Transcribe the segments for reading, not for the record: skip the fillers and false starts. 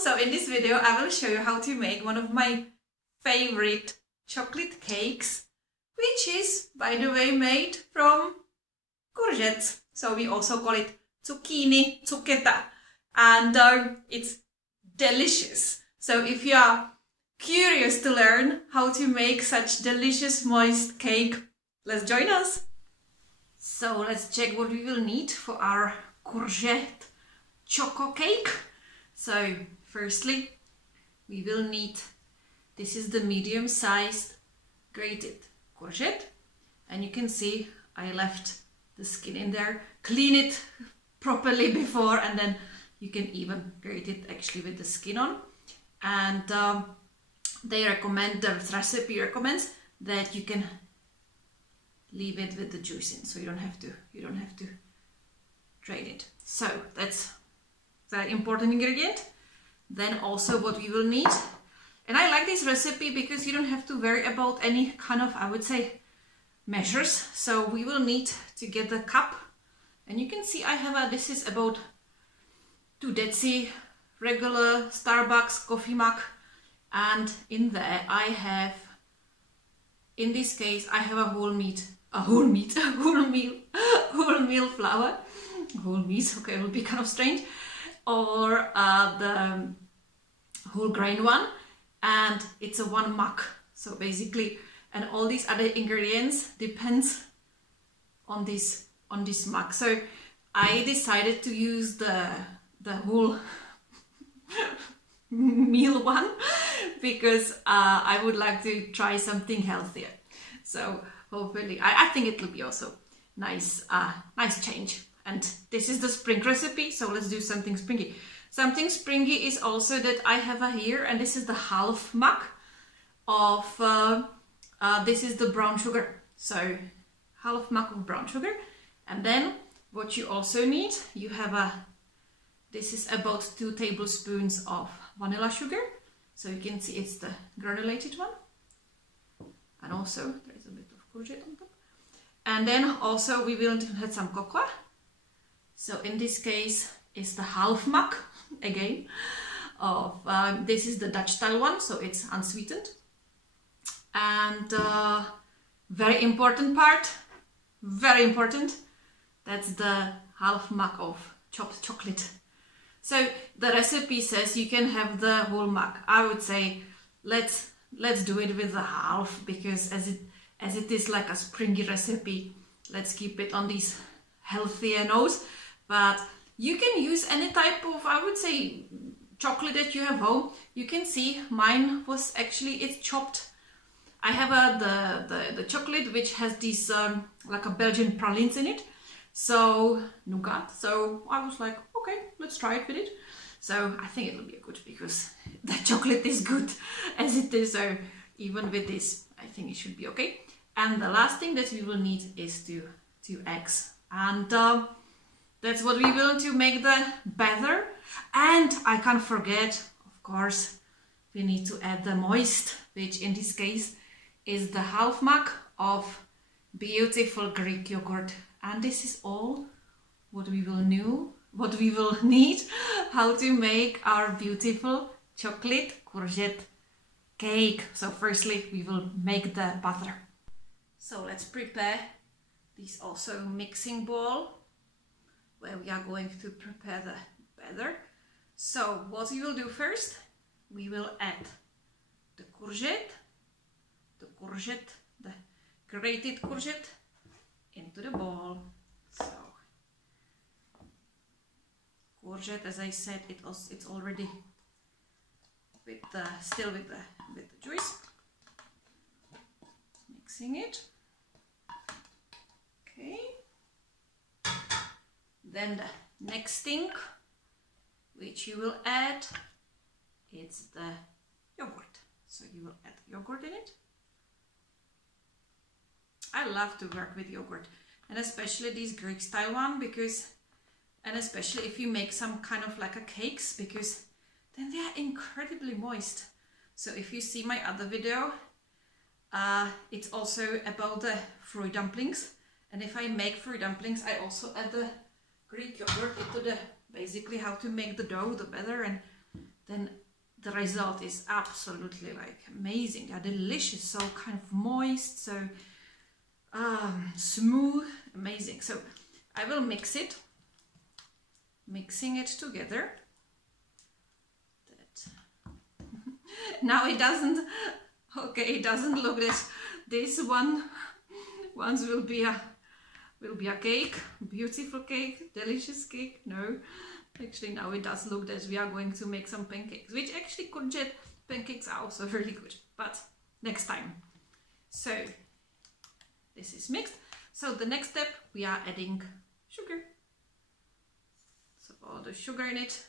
So in this video I will show you how to make one of my favorite chocolate cakes, which is, by the way, made from courgettes. So we also call it zucchini, cuketa, and it's delicious. So if you are curious to learn how to make such delicious moist cake, let's join us. So let's check what we will need for our courgette choco cake. So firstly, we will need, this is the medium-sized grated courgette, and you can see I left the skin in there. Clean it properly before, and then you can even grate it actually with the skin on. And they recommend, the recipe recommends that you can leave it with the juice in, so you don't have to drain it. So that's the important ingredient. Then also what we will need, and I like this recipe because you don't have to worry about any kind of, I would say, measures. So we will need to get the cup, and you can see I have this is about 2 deci regular Starbucks coffee mug, and in there I have, in this case I have a whole meal flour. Whole meat, okay, it will be kind of strange, or the whole grain one, and it's a 1 mug. So basically, and all these other ingredients depends on this mug. So I decided to use the whole meal one because I would like to try something healthier. So hopefully, I think it will be also nice change. And this is the spring recipe, so let's do something springy. Something springy is also that I have here, and this is the half mug of, this is the brown sugar. So half mug of brown sugar. And then what you also need, you have this is about 2 tablespoons of vanilla sugar. So you can see it's the granulated one. And also there is a bit of courgette on top. And then also we will add some cocoa. So in this case is the half mug again of, this is the Dutch style one, so it's unsweetened. And very important part, very important, that's the half mug of chopped chocolate. So the recipe says you can have the whole mug. I would say let's do it with the half, because as it is like a springy recipe, let's keep it on this healthier nose. But you can use any type of, I would say, chocolate that you have home. You can see mine was actually, it's chopped. I have the chocolate which has these like a Belgian pralines in it, so nougat. So I was like, okay, let's try it with it. So I think it will be good because the chocolate is good as it is. So even with this, I think it should be okay. And the last thing that we will need is 2 eggs, and that's what we will to make the batter. And I can't forget, of course, we need to add the moist, which in this case is the half mug of beautiful Greek yogurt. And this is all what we will need how to make our beautiful chocolate courgette cake. So firstly we will make the batter. So let's prepare this also mixing bowl where we are going to prepare the batter. So what we will do first, we will add the courgette, the grated courgette into the bowl. So courgette, as I said, it's already with the still with the juice. Mixing it. Okay. Then the next thing which you will add, it's the yogurt. So you will add yogurt in it. I love to work with yogurt, and especially this Greek style one, because, and especially if you make some kind of like a cakes, because then they are incredibly moist. So if you see my other video, it's also about the fruit dumplings, and if I make fruit dumplings, I also add the Greek yogurt into the, basically how to make the dough, the batter, and then the result is absolutely like amazing. They are delicious, so kind of moist, so smooth, amazing. So I will mix it, mixing it together. Now it doesn't, okay, it doesn't look this one. Once will be a cake, beautiful cake, delicious cake. No, actually now it does look that we are going to make some pancakes, which actually courgette pancakes are also very good, but next time. So this is mixed. So the next step, we are adding sugar. So all the sugar in it.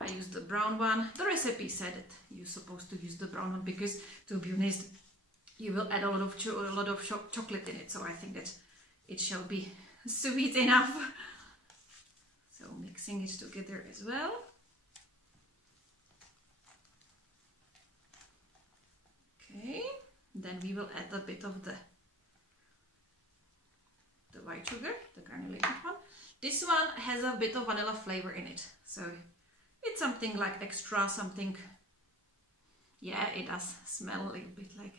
I used the brown one. The recipe said that you're supposed to use the brown one because, to be honest, you will add a lot of chocolate in it. So I think that it shall be sweet enough. So mixing it together as well. Okay, then we will add a bit of the white sugar, the granulated one. This one has a bit of vanilla flavor in it, so it's something like extra something. Yeah, it does smell a little bit like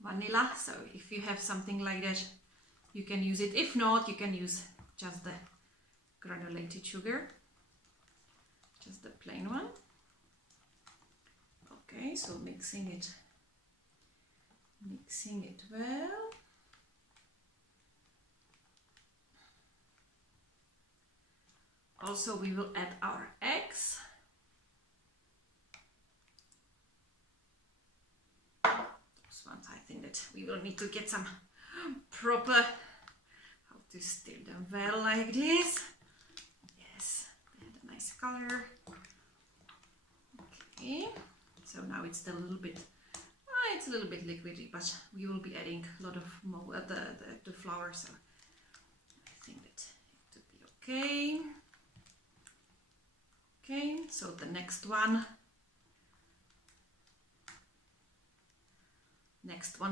vanilla, so if you have something like that, you can use it. If not, you can use just the granulated sugar, just the plain one. Okay, so mixing it well. Also, we will add our eggs. Those ones, I think that we will need to get some proper, how to stir them well like this. Yes, they had a nice color. Okay, so now it's still a little bit, it's a little bit liquidy, but we will be adding a lot of more, the flour, so I think that it should be okay. Okay, so the next one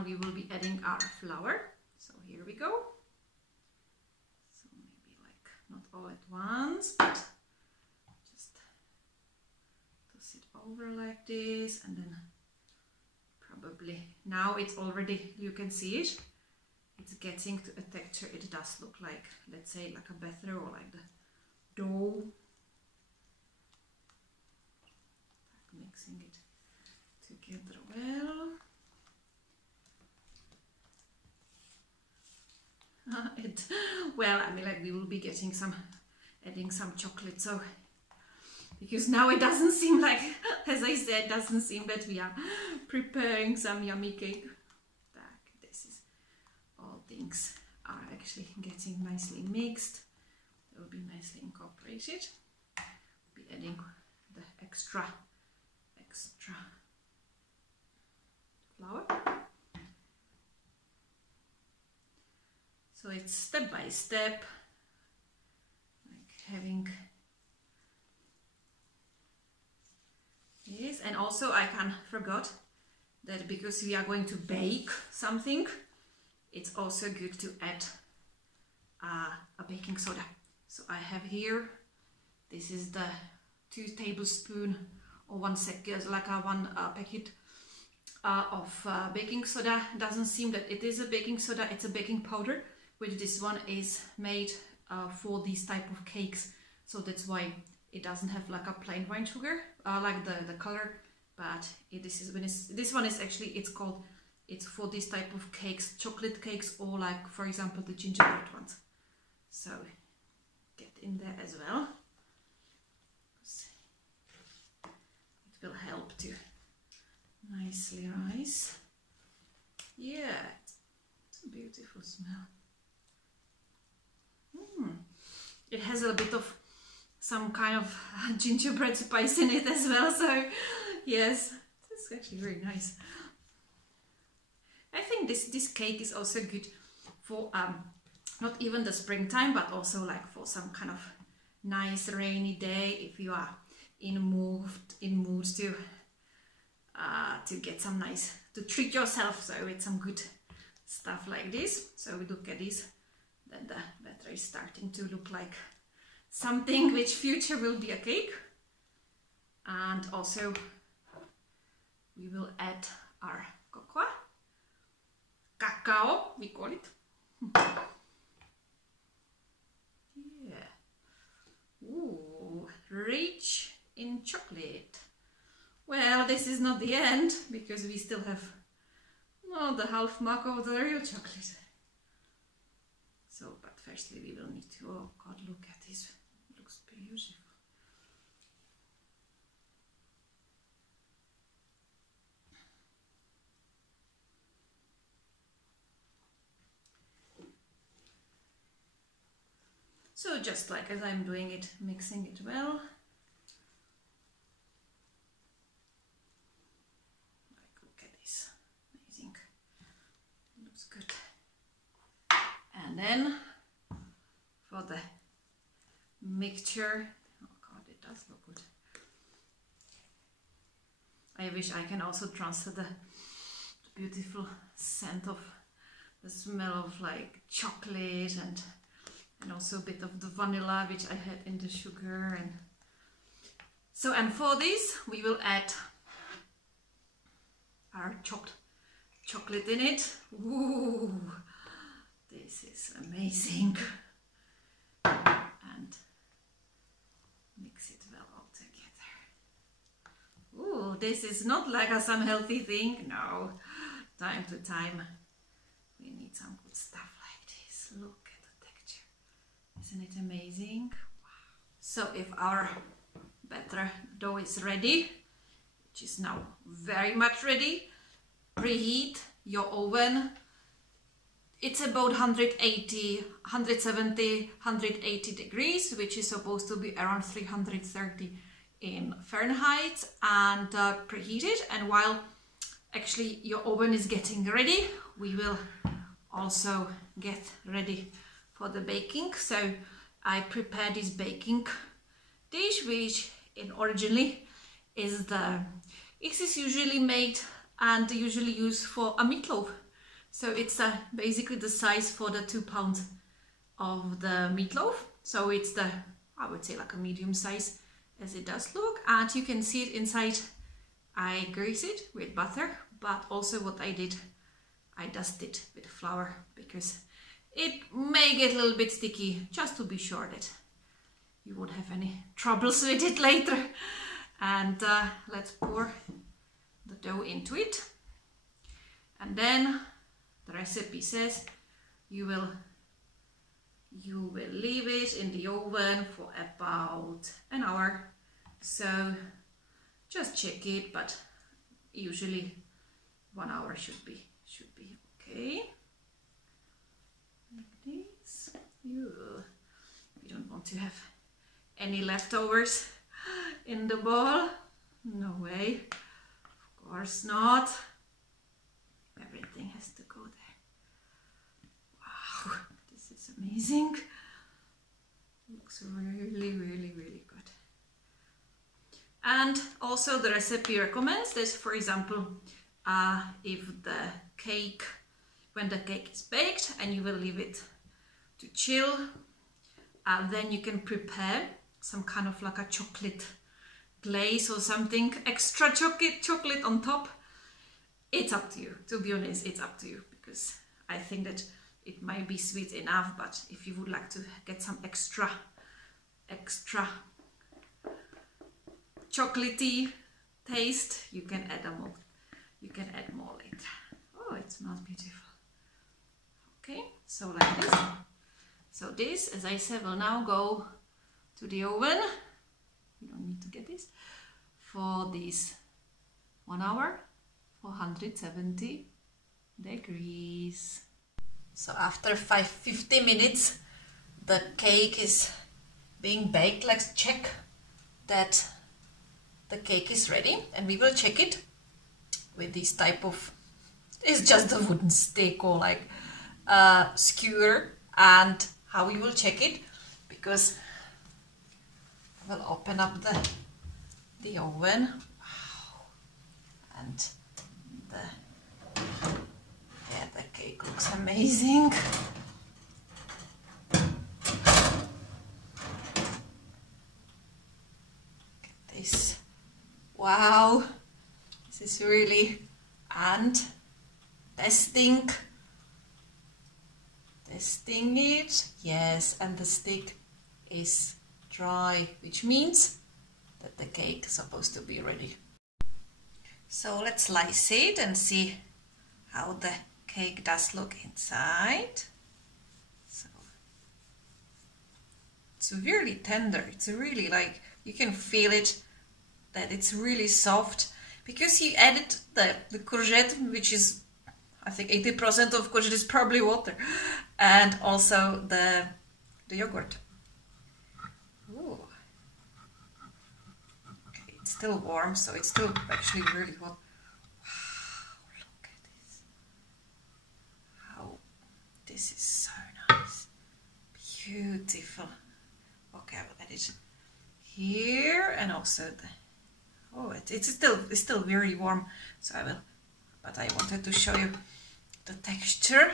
we will be adding our flour. So here we go. So maybe like not all at once, but just toss it over like this, and then probably now it's already, you can see it, it's getting to a texture. It does look like, let's say, like a batter or like the dough. Mixing it together well. Well, I mean, like we will be getting adding some chocolate, so because now it doesn't seem like, as I said, doesn't seem that we are preparing some yummy cake. This is, all things are actually getting nicely mixed. They will be nicely incorporated. Be adding the extra flour. So it's step by step, like having this. And also I forgot that because we are going to bake something, it's also good to add a baking soda. So I have here, this is the 2 tablespoons or 1 second, like a one packet of baking soda. Doesn't seem that it is a baking soda, it's a baking powder, which this one is made for these type of cakes. So that's why it doesn't have like a plain white sugar, like the color, but this one is actually, it's for this type of cakes, chocolate cakes, or like, for example, the gingerbread ones. So get in there as well. Will help to nicely rise. Yeah, it's a beautiful smell. It has a bit of some kind of gingerbread spice in it as well, so yes, it's actually very nice. I think this cake is also good for not even the springtime, but also like for some kind of nice rainy day, if you are in mood to get some nice, to treat yourself, so with some good stuff like this. So we look at this, then the batter is starting to look like something which future will be a cake. And also we will add our cocoa, cacao, we call it. Yeah. Ooh, rich in chocolate. Well, this is not the end, because we still have the half mug of the real chocolate. So, but firstly we will need to, oh God, look at this, it looks beautiful. So just like as I'm doing it, mixing it well. Like, look at this, amazing, looks good. And then for the mixture, oh God, it does look good. I wish I can also transfer the beautiful scent of the smell of like chocolate and also a bit of the vanilla which I had in the sugar. And so, and for this we will add our chopped chocolate in it. Ooh, this is amazing. And mix it well all together. Ooh, this is not like some healthy thing. No, time to time we need some good stuff like this. Look. Isn't it amazing? Wow. So if our batter dough is ready, which is now very much ready, preheat your oven. It's about 170, 180 degrees, which is supposed to be around 330 in Fahrenheit, and preheat it. And while actually your oven is getting ready, we will also get ready for the baking. So I prepared this baking dish, which originally is usually made and usually used for a meatloaf. So it's basically the size for the 2 pounds of the meatloaf. So it's I would say like a medium size as it does look, and you can see it inside. I grease it with butter, but also what I did, I dust it with flour because it may get a little bit sticky, just to be sure that you won't have any troubles with it later. And let's pour the dough into it. And then the recipe says you will leave it in the oven for about an hour. So just check it, but usually 1 hour should be okay. Like this. We don't want to have any leftovers in the bowl. No way. Of course not. Everything has to go there. Wow, this is amazing. Looks really, really, really good. And also the recipe recommends this, for example, if the cake, when the cake is baked and you will leave it to chill, then you can prepare some kind of like a chocolate glaze or something, extra chocolate on top. It's up to you, to be honest, it's up to you, because I think that it might be sweet enough, but if you would like to get some extra chocolatey taste, you can add more. You can add more later. Oh, it smells beautiful. Okay, so like this. So this, as I said, will now go to the oven. You don't need to get this for this 1 hour, 470 degrees. So after 50 minutes, the cake is being baked. Let's check that the cake is ready, and we will check it with this type of, it's just a wooden stick or like a skewer. And how we will check it, because we'll open up the oven. Wow. And the cake looks amazing. Look at this. Wow, this is really, and testing it, yes, and the stick is dry, which means that the cake is supposed to be ready. So let's slice it and see how the cake does look inside. So it's really tender, it's really like, you can feel it, that it's really soft, because you added the courgette, which is, I think 80% of courgette is probably water, and also the yogurt. Ooh. Okay, it's still warm, so it's still actually really hot. Wow, look at this. How this is so nice. Beautiful. Okay, I will add it here, and also the, oh, it's still very warm, so I will, but I wanted to show you the texture.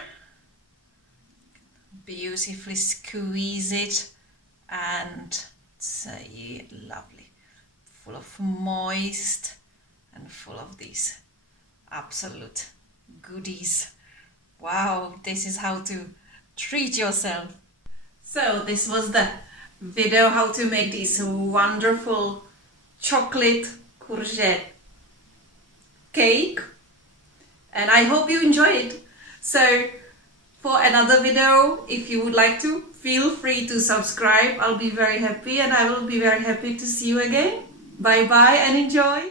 Beautifully squeeze it, and it's lovely, full of moist and full of these absolute goodies. Wow, this is how to treat yourself. So this was the video how to make this wonderful chocolate courgette cake, and I hope you enjoy it. So for another video, if you would like to, feel free to subscribe. I'll be very happy, and I will be very happy to see you again. Bye bye and enjoy.